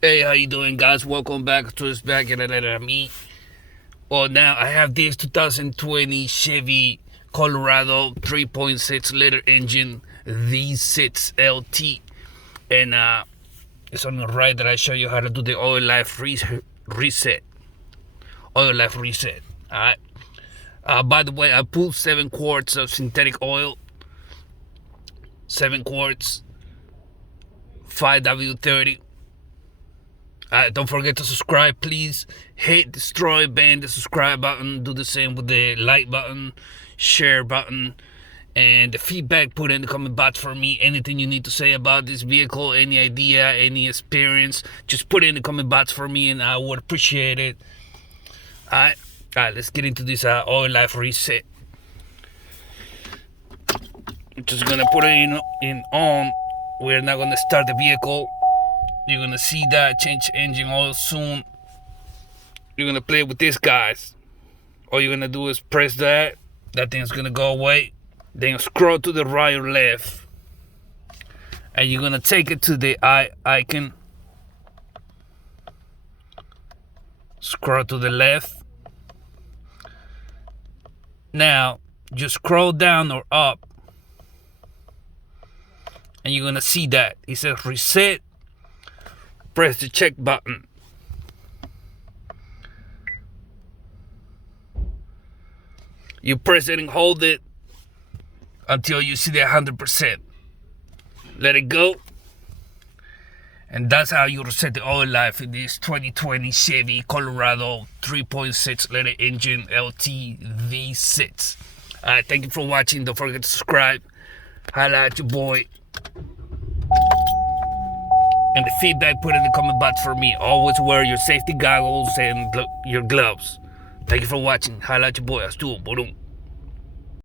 Hey, how you doing, guys? Welcome back to this back at me. Well, now I have this 2020 Chevy Colorado 3.6 liter engine V6 LT, and it's on the right that I show you how to do the oil life reset. Oil life reset. All right. By the way, I pulled 7 quarts of synthetic oil, 7 quarts, 5W30. Don't forget to subscribe, please. Hit, destroy, bang the subscribe button. Do the same with the like button, share button, and the feedback. Put in the comment box for me. Anything you need to say about this vehicle, any idea, any experience, just put it in the comment box for me, and I would appreciate it. All right. Let's get into this oil life reset. I'm just gonna put it in on. We're not gonna start the vehicle. You're gonna see that change engine oil soon. You're gonna play with this, guys. All you're gonna do is press that. That thing's gonna go away. Then scroll to the right or left, and you're gonna take it to the icon. Scroll to the left. Now just scroll down or up, and you're gonna see that it says reset. Press the check button. You press it and hold it until you see the 100%. Let it go. And that's how you reset the oil life in this 2020 Chevy Colorado 3.6 liter engine LT V6. Thank you for watching. Don't forget to subscribe. Holla at your boy. And the feedback, put in the comment box for me. Always wear your safety goggles and your gloves. Thank you for watching. Holla at your boy. Hasta luego.